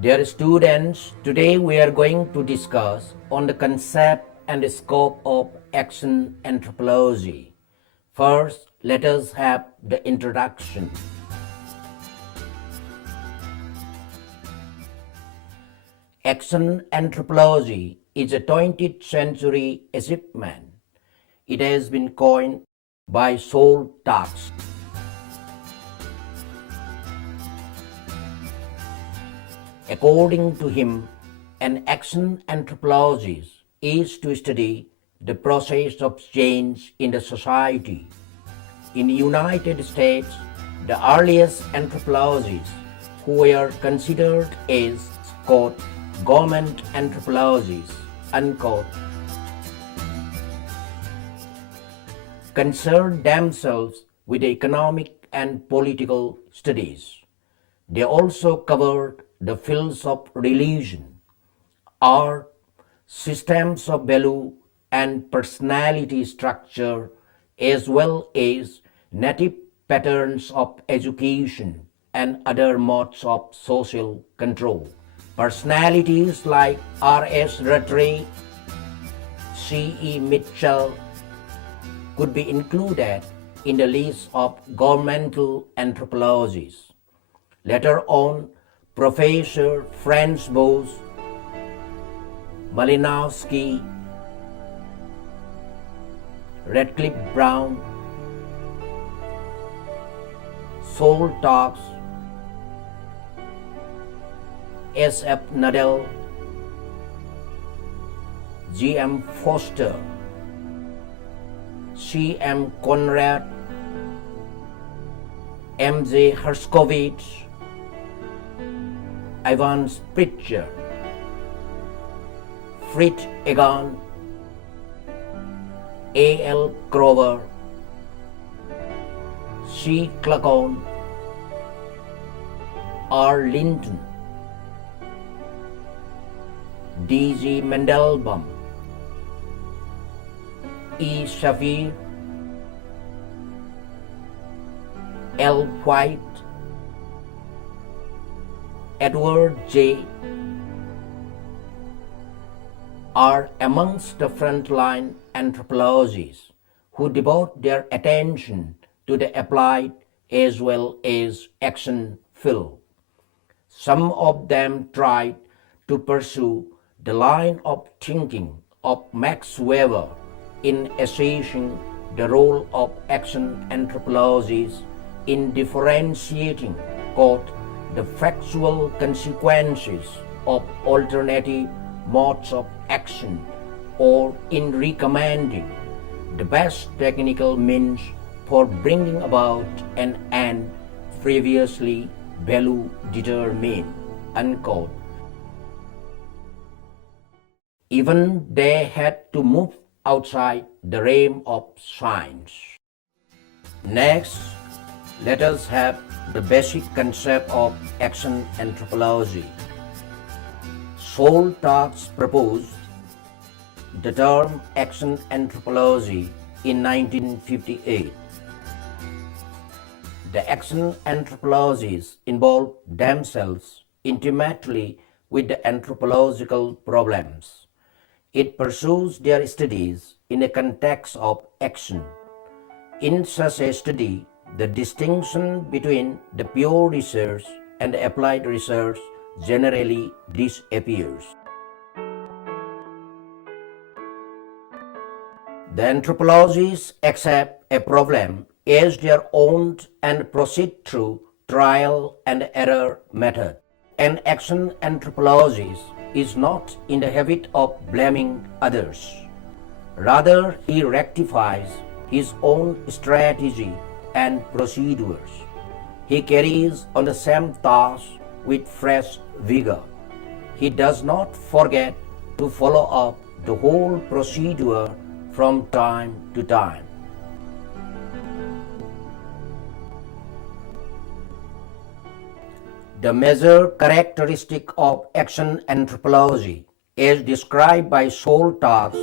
Dear students, today we are going to discuss on the concept and the scope of action anthropology. First, let us have the introduction. Action anthropology is a 20th century achievement. It has been coined by Saul Tarx. According to him, an action anthropologist is to study the process of change in the society. In the United States, the earliest anthropologists who were considered as, quote, government anthropologists, unquote, concerned themselves with economic and political studies. They also covered the fields of religion, art, systems of value and personality structure, as well as native patterns of education and other modes of social control. Personalities like R.S. Rattray, C.E. Mitchell could be included in the list of governmental anthropologists. Later on, Professor Franz Boas, Malinowski, Radcliffe Brown, Saul Tarx, S.F. Nadell, G.M. Foster, C.M. Conrad, M.J. Herskovits, Ivan Spritzer, Fritz Egan, A.L. Grover, C. Clacon, R. Linton, D.G. Mandelbaum, E. Shafir, L. White, Edward J. are amongst the frontline anthropologists who devote their attention to the applied as well as action field. Some of them tried to pursue the line of thinking of Max Weber in assessing the role of action anthropologists in differentiating, quote, the factual consequences of alternative modes of action, or in recommending the best technical means for bringing about an end previously value determined, unquote. Even they had to move outside the realm of science. Next, let us have the basic concept of action anthropology. Saul Tarx proposed the term action anthropology in 1958. The action anthropologists involve themselves intimately with the anthropological problems. It pursues their studies in a context of action. In such a study, the distinction between the pure research and the applied research generally disappears. The anthropologists accept a problem as their own and proceed through trial and error method. An action anthropologist is not in the habit of blaming others. Rather, he rectifies his own strategy and procedures. He carries on the same task with fresh vigor. He does not forget to follow up the whole procedure from time to time. The major characteristic of action anthropology, as described by Saul Tarx,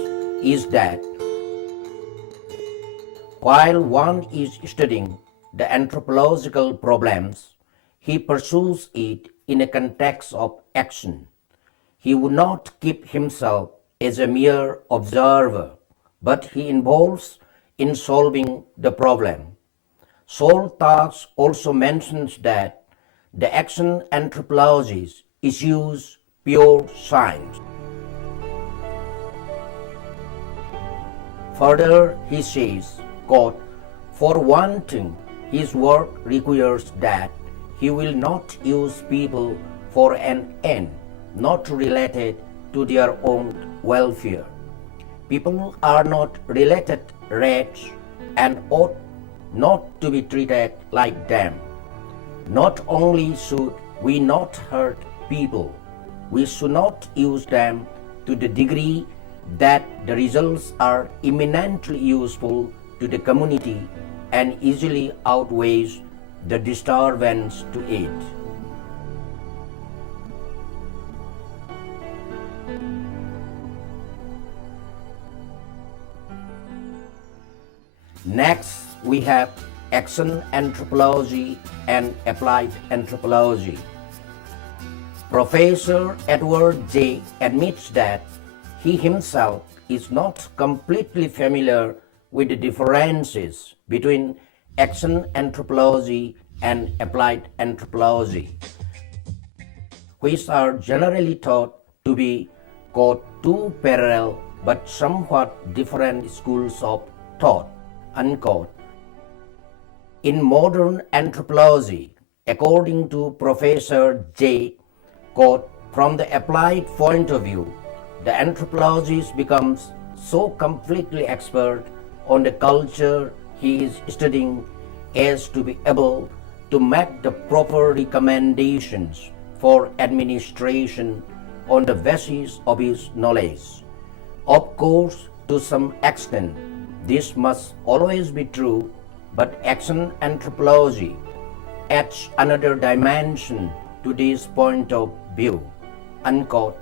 is that while one is studying the anthropological problems, he pursues it in a context of action. He would not keep himself as a mere observer, but he involves in solving the problem. Saul Tarsk also mentions that the action anthropology issues pure science. Further, he says, quote, "For one thing, his work requires that he will not use people for an end not related to their own welfare. People are not related rats and ought not to be treated like them. Not only should we not hurt people, we should not use them to the degree that the results are eminently useful to the community and easily outweighs the disturbance to it." Next, we have action anthropology and applied anthropology. Professor Edward J. admits that he himself is not completely familiar with the differences between action anthropology and applied anthropology, which are generally thought to be, quote, two parallel but somewhat different schools of thought, unquote. In modern anthropology, according to Professor J., quote, "From the applied point of view, the anthropologist becomes so completely expert on the culture he is studying as to be able to make the proper recommendations for administration on the basis of his knowledge. Of course, to some extent, this must always be true, but action anthropology adds another dimension to this point of view," unquote.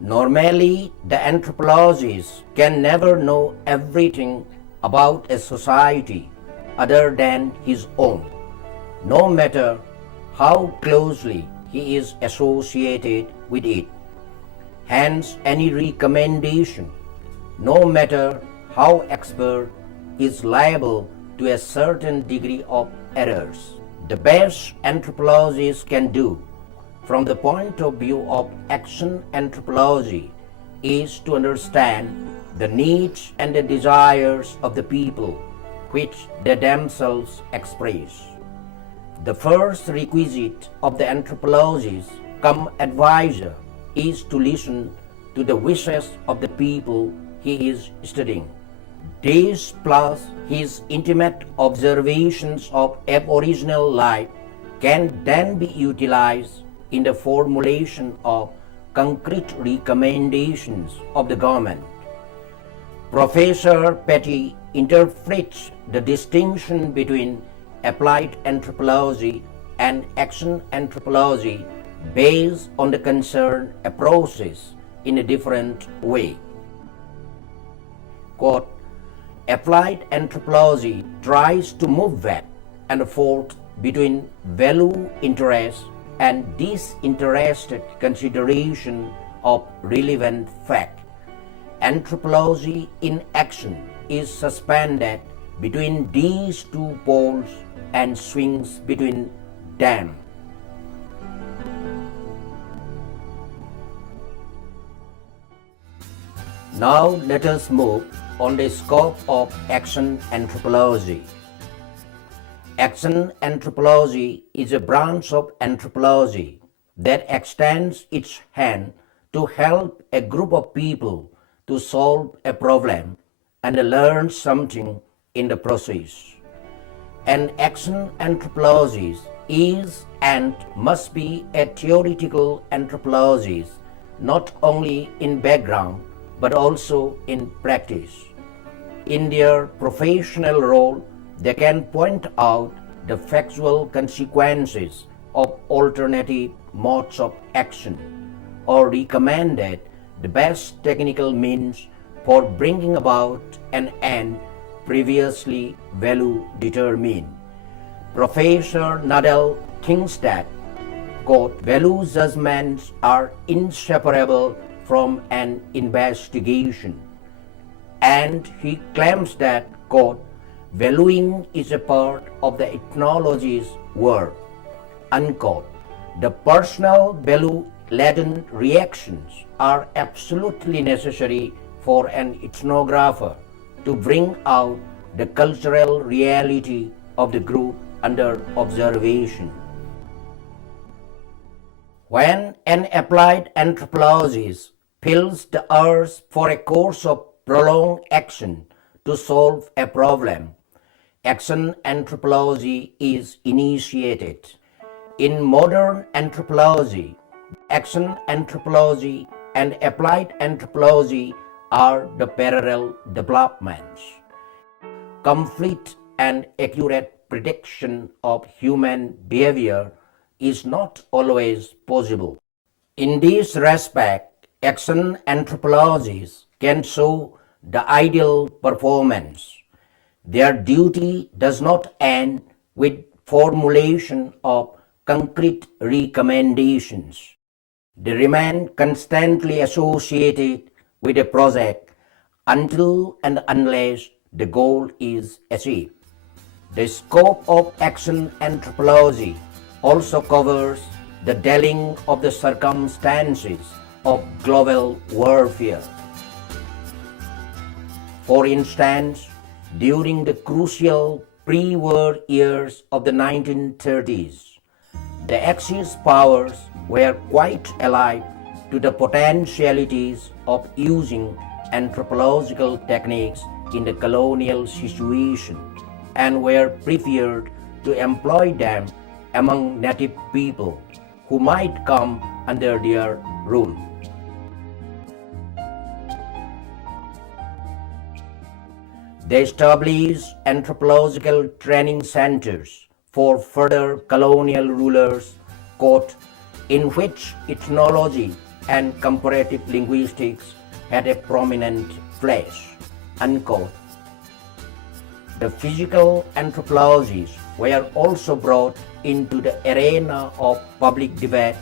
Normally, the anthropologist can never know everything about a society other than his own, no matter how closely he is associated with it. Hence, any recommendation, no matter how expert, is liable to a certain degree of errors. The best anthropologists can do, from the point of view of action anthropology, is to understand the needs and the desires of the people which they themselves express. The first requisite of the anthropologist cum advisor is to listen to the wishes of the people he is studying. This plus his intimate observations of aboriginal life can then be utilized in the formulation of concrete recommendations of the government. Professor Petty interprets the distinction between applied anthropology and action anthropology based on the concerned approaches in a different way. Quote, "Applied anthropology tries to move back and forth between value interest and disinterested consideration of relevant fact. Anthropology in action is suspended between these two poles and swings between them." Now let us move on the scope of action anthropology. Action anthropology is a branch of anthropology that extends its hand to help a group of people to solve a problem and learn something in the process. An action anthropologist is and must be a theoretical anthropologist, not only in background but also in practice. In their professional role, they can point out the factual consequences of alternative modes of action or recommend the best technical means for bringing about an end previously value determined. Professor Nadal thinks that, quote, value judgments are inseparable from an investigation, and he claims that, quote, valuing is a part of the ethnology's work, unquote. The personal value-laden reactions are absolutely necessary for an ethnographer to bring out the cultural reality of the group under observation. When an applied anthropologist fills the earth for a course of prolonged action to solve a problem, action anthropology is initiated. In modern anthropology, action anthropology and applied anthropology are the parallel developments. Complete and accurate prediction of human behavior is not always possible. In this respect, action anthropologists can show the ideal performance. Their duty does not end with formulation of concrete recommendations. They remain constantly associated with a project until and unless the goal is achieved. The scope of action anthropology also covers the dealing of the circumstances of global warfare. For instance, during the crucial pre-war years of the 1930s, the Axis powers were quite alive to the potentialities of using anthropological techniques in the colonial situation and were prepared to employ them among native people who might come under their rule. They established anthropological training centers for further colonial rulers, quote, in which ethnology and comparative linguistics had a prominent place, unquote. The physical anthropologies were also brought into the arena of public debate,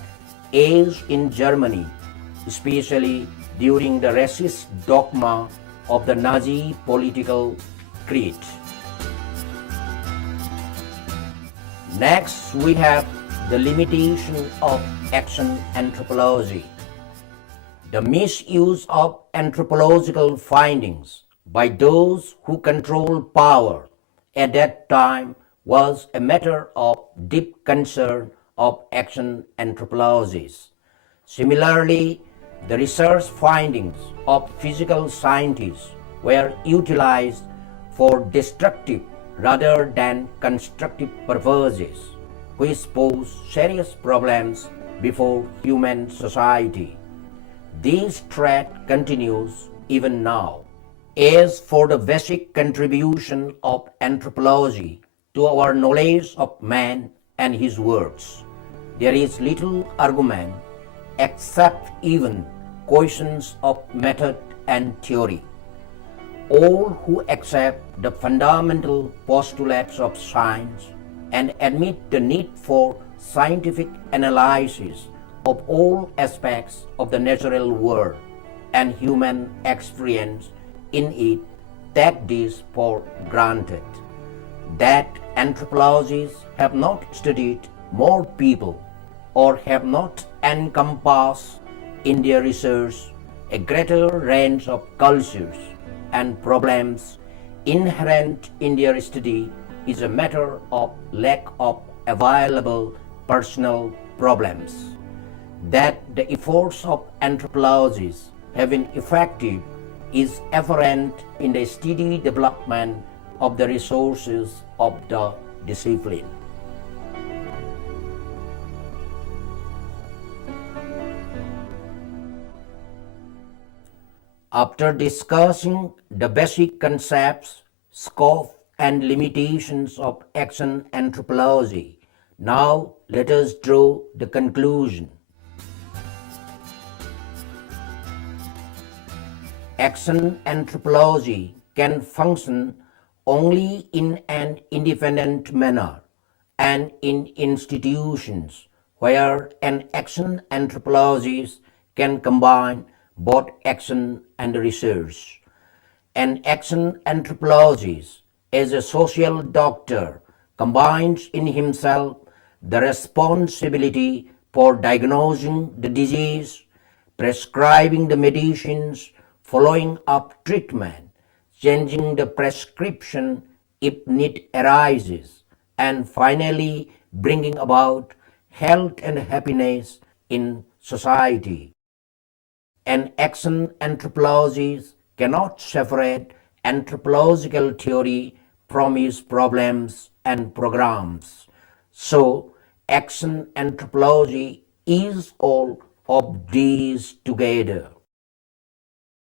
as in Germany, especially during the racist dogma of the Nazi political creed. Next, we have the limitation of action anthropology. The misuse of anthropological findings by those who control power at that time was a matter of deep concern of action anthropologists. Similarly, the research findings of physical scientists were utilized for destructive rather than constructive purposes, which pose serious problems before human society. This threat continues even now. As for the basic contribution of anthropology to our knowledge of man and his works, there is little argument except even questions of method and theory. All who accept the fundamental postulates of science and admit the need for scientific analysis of all aspects of the natural world and human experience in it take this for granted. That anthropologists have not studied more people or have not encompassed in their research a greater range of cultures and problems inherent in their study is a matter of lack of available personal problems. That the efforts of anthropologists have been effective is apparent in the steady development of the resources of the discipline. After discussing the basic concepts, scope, and limitations of action anthropology, now let us draw the conclusion. Action anthropology can function only in an independent manner and in institutions where an action anthropologist can combine both action and research. An action anthropologist, as a social doctor, combines in himself the responsibility for diagnosing the disease, prescribing the medicines, following up treatment, changing the prescription if need arises, and finally bringing about health and happiness in society. An action anthropologist cannot separate anthropological theory from its problems and programs. So, action anthropology is all of these together.